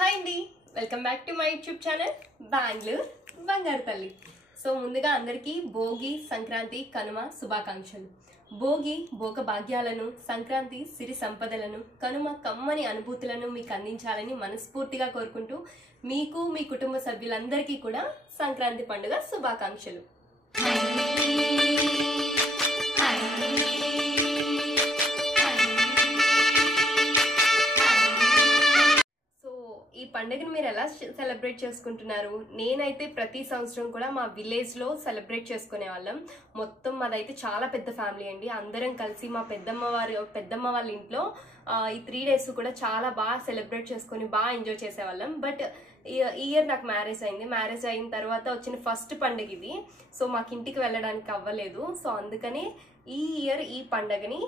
Hi అండి, welcome back to my YouTube channel Bengaluru బంగారు తల్లి. సో ముందుగా అందరికీ భోగి, సంక్రాంతి, కనుమ శుభాకాంక్షలు. భోగి భోగ భాగ్యాలను, సంక్రాంతి సిరి సంపదలను, కనుమ కమ్మని అనుభూతులను మీకు అందించాలని మనస్ఫూర్తిగా కోరుకుంటూ మీకు మీ కుటుంబ సభ్యులందరికీ కూడా సంక్రాంతి పండుగ శుభాకాంక్షలు. ఈ పండుగను మీరు ఎలా సెలబ్రేట్ చేసుకుంటున్నారు? నేనైతే ప్రతి సంవత్సరం కూడా మా విలేజ్లో సెలబ్రేట్ చేసుకునే వాళ్ళం. మొత్తం మాదైతే చాలా పెద్ద ఫ్యామిలీ అండి. అందరం కలిసి మా పెద్దమ్మ వాళ్ళ ఇంట్లో ఈ 3 days కూడా చాలా బాగా సెలబ్రేట్ చేసుకొని బాగా ఎంజాయ్ చేసేవాళ్ళం. బట్ ఈ ఇయర్ నాకు మ్యారేజ్ అయింది. మ్యారేజ్ అయిన తర్వాత వచ్చిన ఫస్ట్ పండుగ ఇది. సో మాకు ఇంటికి వెళ్ళడానికి అవ్వలేదు. సో అందుకని ఈ ఇయర్ ఈ పండుగని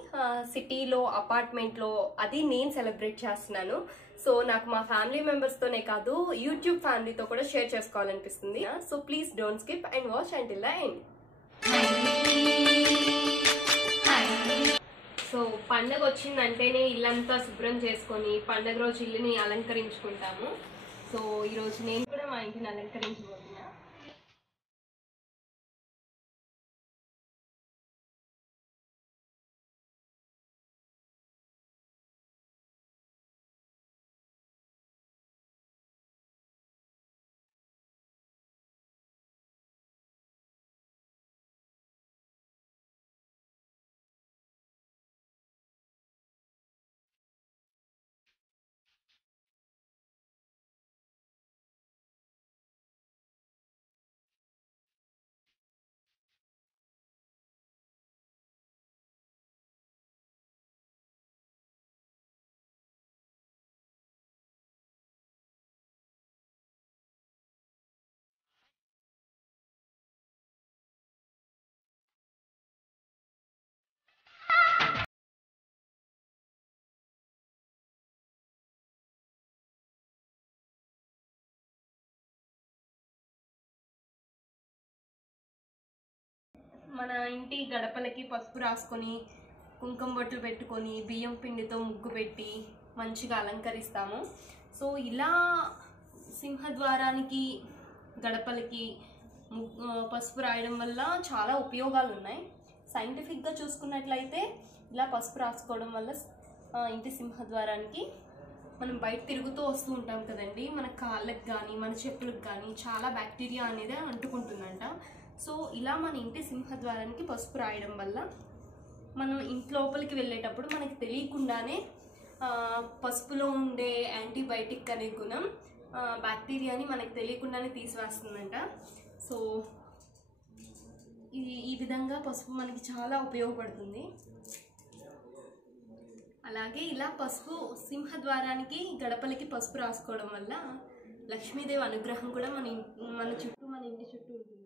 సిటీలో అపార్ట్మెంట్లో అది నేను సెలబ్రేట్ చేస్తున్నాను. సో నాకు మా ఫ్యామిలీ మెంబర్స్తోనే కాదు, యూట్యూబ్ ఫ్యామిలీతో కూడా షేర్ చేసుకోవాలనిపిస్తుంది. So please don't skip and watch until the end. So పండగ వచ్చిందంటేనే ఇల్లంతా శుభ్రం చేసుకొని పండగ రోజు ఇల్లుని అలంకరించుకుంటాము. సో ఈరోజు నేను కూడా మా ఇంటిని అలంకరించబోతున్నా. మన ఇంటి గడపలకి పసుపు రాసుకొని, కుంకుమ బొట్లు పెట్టుకొని, బియ్యం పిండితో ముగ్గు పెట్టి మంచిగా అలంకరిస్తాము. సో ఇలా సింహద్వారానికి, గడపలకి పసుపు రాయడం వల్ల చాలా ఉపయోగాలు ఉన్నాయి. సైంటిఫిక్గా చూసుకున్నట్లయితే ఇలా పసుపు రాసుకోవడం వల్ల ఇంటి సింహద్వారానికి మనం బయట తిరుగుతూ వస్తూ ఉంటాం కదండి, మన కాళ్ళకి కానీ మన చెప్పులకు కానీ చాలా బ్యాక్టీరియా అనేది అంటుకుంటుందంట. సో ఇలా మన ఇంటి సింహద్వారానికి పసుపు రాయడం వల్ల మనం ఇంటి లోపలికి వెళ్ళేటప్పుడు మనకి తెలియకుండానే పసుపులో ఉండే యాంటీబయాటిక్ అనే గుణం బ్యాక్టీరియాని మనకి తెలియకుండానే తీసివేస్తుందంట. సో ఈ విధంగా పసుపు మనకి చాలా ఉపయోగపడుతుంది. అలాగే ఇలా పసుపు సింహద్వారానికి, గడపలకి పసుపు రాసుకోవడం వల్ల లక్ష్మీదేవి అనుగ్రహం కూడా మన ఇంటి చుట్టూ ఉంటుందంట.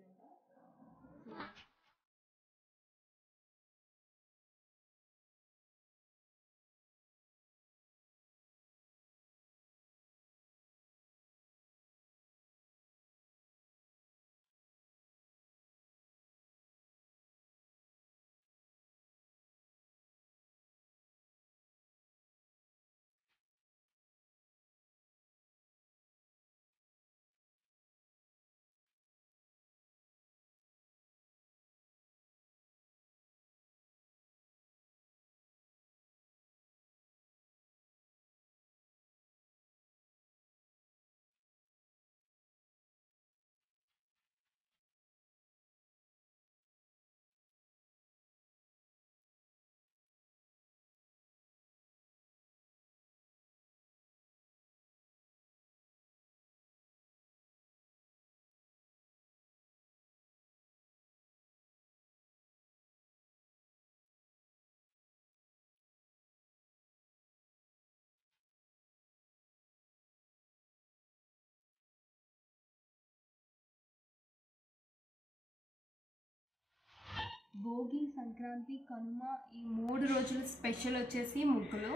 భోగి, సంక్రాంతి, కనుమ ఈ 3 రోజులు స్పెషల్ వచ్చేసి ముగ్గులు.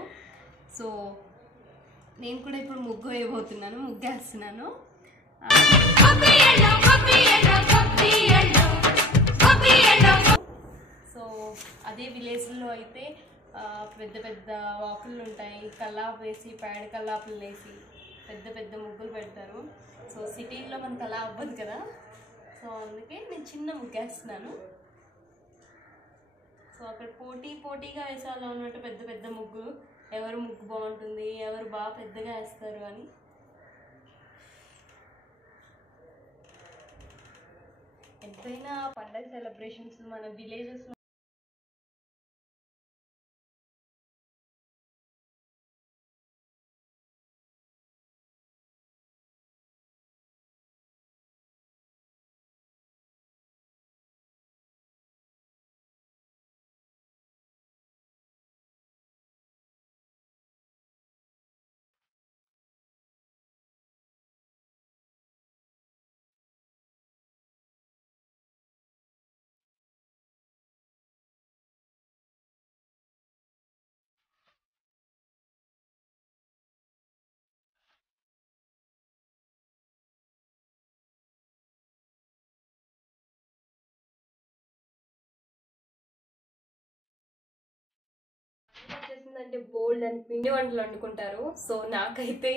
సో నేను కూడా ఇప్పుడు ముగ్గు వేయబోతున్నాను, ముగ్గేస్తున్నాను. సో అదే విలేజ్లో అయితే పెద్ద పెద్ద వాకులు ఉంటాయి, కల్లాపు వేసి, పేడ కల్లాపులు వేసి పెద్ద పెద్ద ముగ్గులు పెడతారు. సో సిటీల్లో మనకు అలా అవ్వదు కదా, సో అందుకే నేను చిన్న ముగ్గు వేస్తున్నాను. సో అక్కడ పోటీగా వేసాలి అన్నట్టు పెద్ద పెద్ద ముగ్గులు, ఎవరు ముగ్గు బాగుంటుంది, ఎవరు బాగా పెద్దగా వేస్తారు అని. ఎంతైనా పండగ సెలబ్రేషన్స్ మన విలేజెస్లో వచ్చేసిందంటే బోల్డ్ అని పిండి వంటలు వండుకుంటారు. సో నాకైతే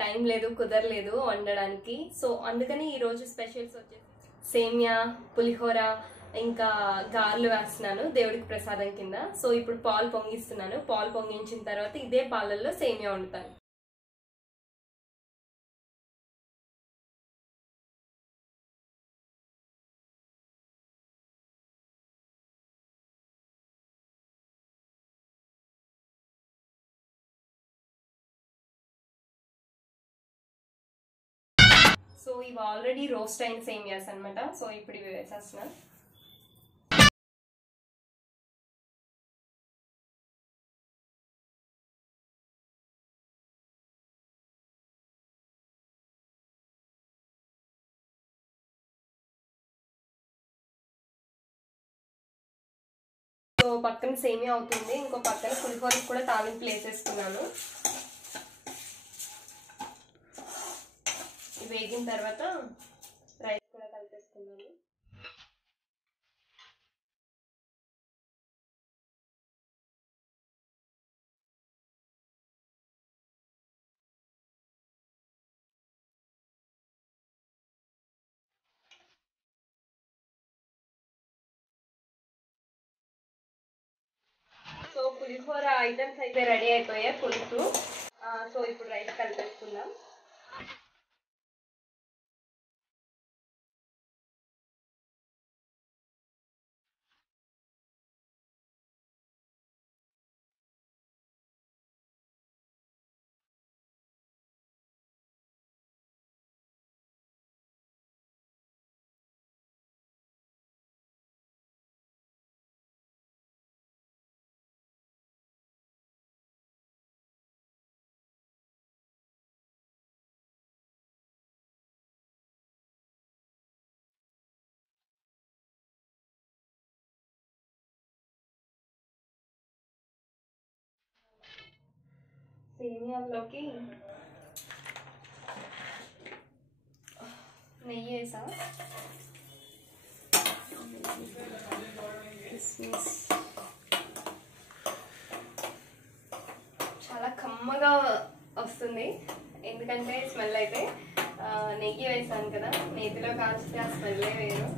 టైం లేదు, కుదరలేదు వండడానికి. సో అందుకని ఈరోజు స్పెషల్స్ వచ్చేసి సేమియా, పులిహోర, ఇంకా గారెలు వేస్తున్నాను దేవుడికి ప్రసాదం కింద. సో ఇప్పుడు పాలు పొంగిస్తున్నాను. పాలు పొంగించిన తర్వాత ఇదే పాలల్లో సేమియా వండుతాను. సో ఇవి ఆల్రెడీ రోస్ట్ అయిన సేమియాస్ అనమాట. సో ఇప్పుడు ఇవి వేసేస్తున్నాను. సో పక్కన సేమియా అవుతుంది, ఇంకో పక్కన పులిహోరకి కూడా తాలింపు వేసేసుకున్నాను. వేగిన తర్వాత రైస్ కూడా కలిపేసుకున్నాను. సో పులిహోర ఐటమ్స్ అయితే రెడీ అయిపోయాయి, పులుసు. సో ఇప్పుడు రైస్ కలిపేసుకుందాం. సేమియాల్లోకి నెయ్యి వేసా, కిస్మిస్. చాలా కమ్మగా వస్తుంది, ఎందుకంటే స్మెల్ అయితే నెయ్యి వేసాను కదా, నేతిలో కాల్చితే ఆ స్మెల్లే వేరు.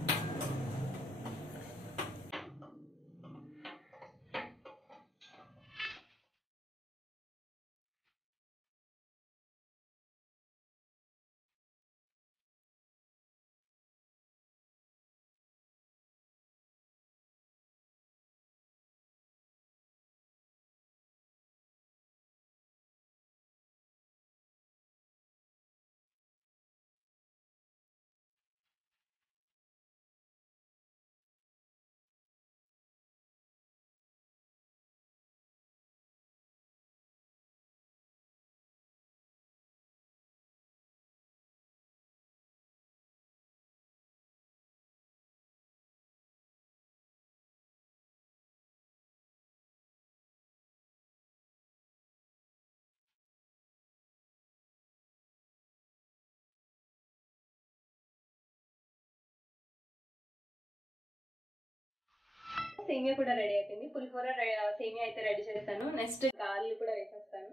సేమియా కూడా రెడీ అయిపోయింది. పులిహోర సేమియా అయితే రెడీ చేస్తాను. నెక్స్ట్ గారెలు కూడా వేసేస్తాను.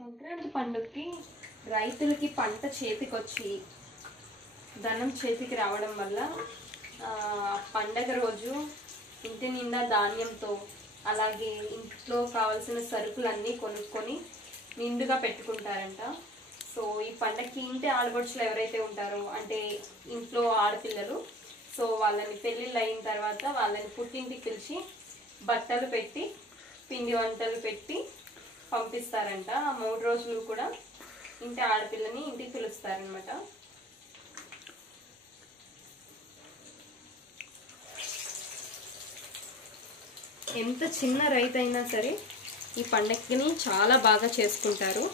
సంక్రాంతి పండుగకి రైతులకి పంట చేతికొచ్చి ధనం చేతికి రావడం వల్ల పండగ రోజు ఇంటి నిండా ధాన్యంతో అలాగే ఇంట్లో కావాల్సిన సరుకులన్నీ కొనుక్కొని నిండుగా పెట్టుకుంటారంట. సో ఈ పండగకి ఇంటి ఆడపడుచులు ఎవరైతే ఉంటారో అంటే ఇంట్లో ఆడపిల్లలు, సో వాళ్ళని పెళ్ళిళ్ళు అయిన తర్వాత వాళ్ళని పుట్టింటికి పిలిచి బట్టలు పెట్టి పిండి వంటలు పెట్టి పంపిస్తారంట. ఆ 3 రోజులు కూడా ఇంటి ఆడపిల్లని ఇంటికి పిలుస్తారనమాట. ఎంత చిన్న రైతు అయినా సరే ఈ పండగని చాలా బాగా చేసుకుంటారు.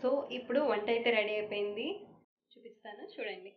సో ఇప్పుడు వంట అయితే రెడీ అయిపోయింది, చూపిస్తాను చూడండి.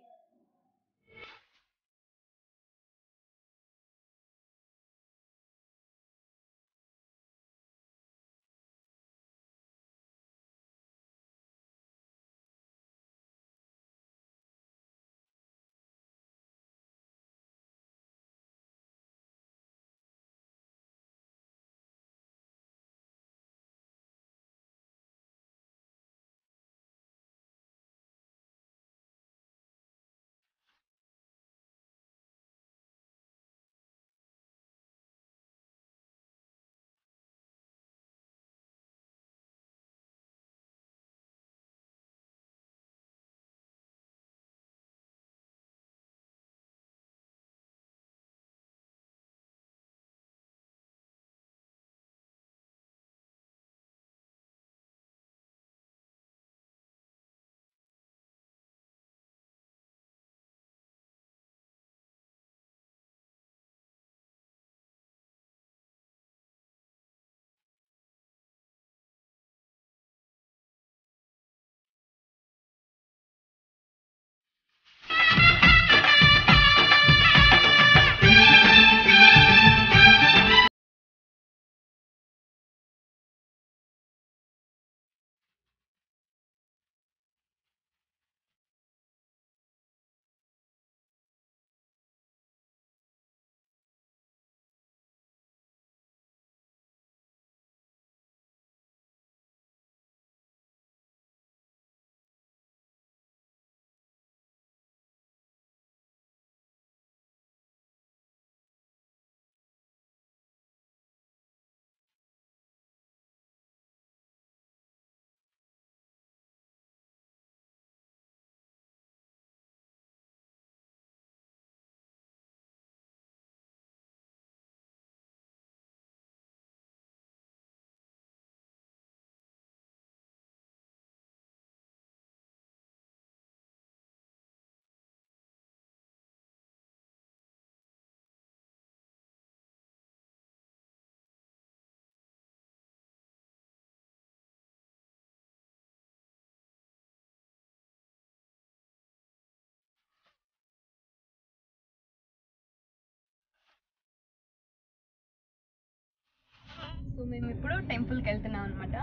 సో మేము ఇప్పుడు టెంపుల్కి వెళ్తున్నాం అనమాట.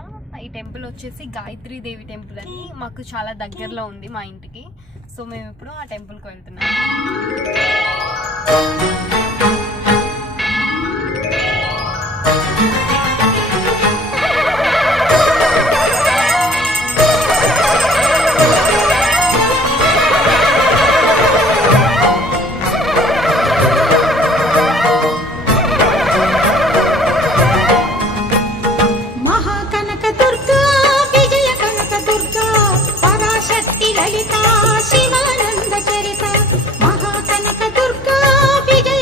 ఈ టెంపుల్ వచ్చేసి గాయత్రీ దేవి టెంపుల్ అని మాకు చాలా దగ్గరలో ఉంది మా ఇంటికి. సో మేము ఇప్పుడు ఆ టెంపుల్కి వెళ్తున్నాం. లలితా శివానంద చరిత మహాకనక దుర్గా విజయ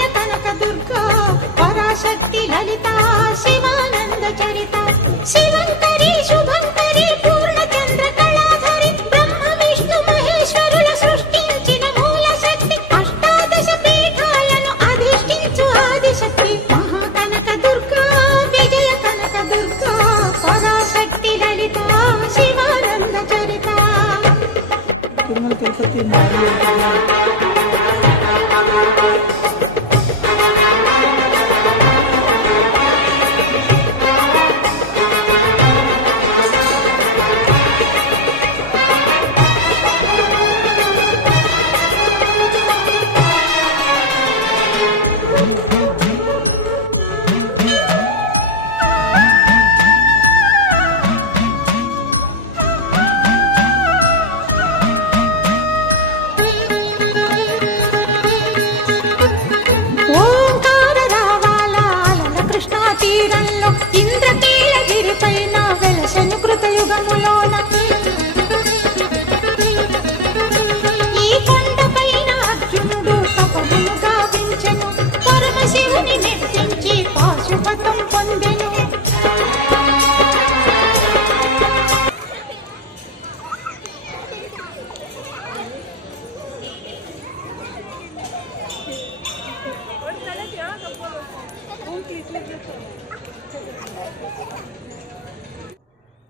యుగములోన ఈ కొండపైన అర్జునుడు తపమును గావించెను పరమశివుని మెప్పించి పాశుపతం పొందెను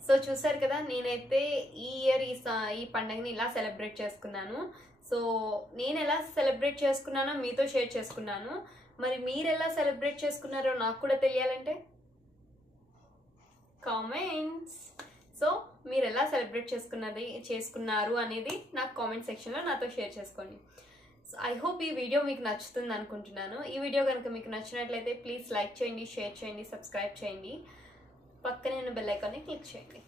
సో చూసారు కదా, నేనైతే ఈ ఇయర్ ఈ పండుగని ఇలా సెలబ్రేట్ చేసుకున్నాను. సో నేను ఎలా సెలబ్రేట్ చేసుకున్నానో మీతో షేర్ చేసుకున్నాను. మరి మీరు ఎలా సెలబ్రేట్ చేసుకున్నారో నాకు కూడా తెలియాలంటే కామెంట్స్. సో మీరు ఎలా సెలబ్రేట్ చేసుకున్నారు అనేది నాకు కామెంట్ సెక్షన్లో నాతో షేర్ చేసుకోండి. సో ఐ హోప్ ఈ వీడియో మీకు నచ్చుతుంది అనుకుంటున్నాను. ఈ వీడియో కనుక మీకు నచ్చినట్లయితే ప్లీజ్ లైక్ చేయండి, షేర్ చేయండి, సబ్స్క్రైబ్ చేయండి, పక్కనే ఉన్న బెల్ ఐకాన్ని క్లిక్ చేయండి.